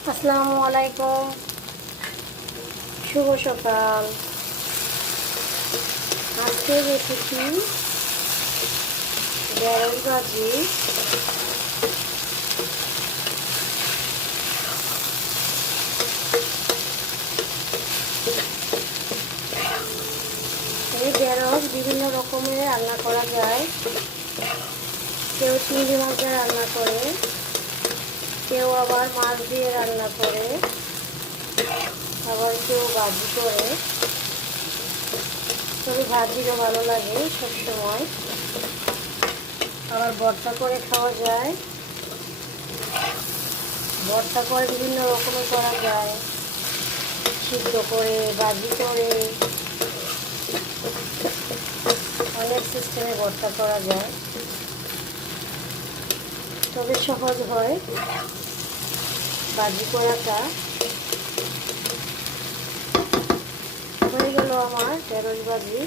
আসসালামু আলাইকুম, শুভ সকাল। আজকে রেসিপি ঢেঁড়স ভাজি। এই ঢেঁড়স বিভিন্ন রকমের রান্না করা যায়। কেউ চিংড়ি মাছ দিয়ে রান্না করে, কেউ আবার মাছ দিয়ে রান্না করে, আবার কেউ ভাজি করে। তবে ভাজিরও ভালো লাগে সবসময়। আবার ভর্তা করে খাওয়া যায়, ভর্তা করে বিভিন্ন রকমের করা যায়, সিদ্ধ করে, ভাজি করে, অনেক সিস্টেমে ভর্তা করা যায়। তবে সহজ হয় ভাজি করাটা। হয়ে গেল আমার ঢেঁড়স ভাজি।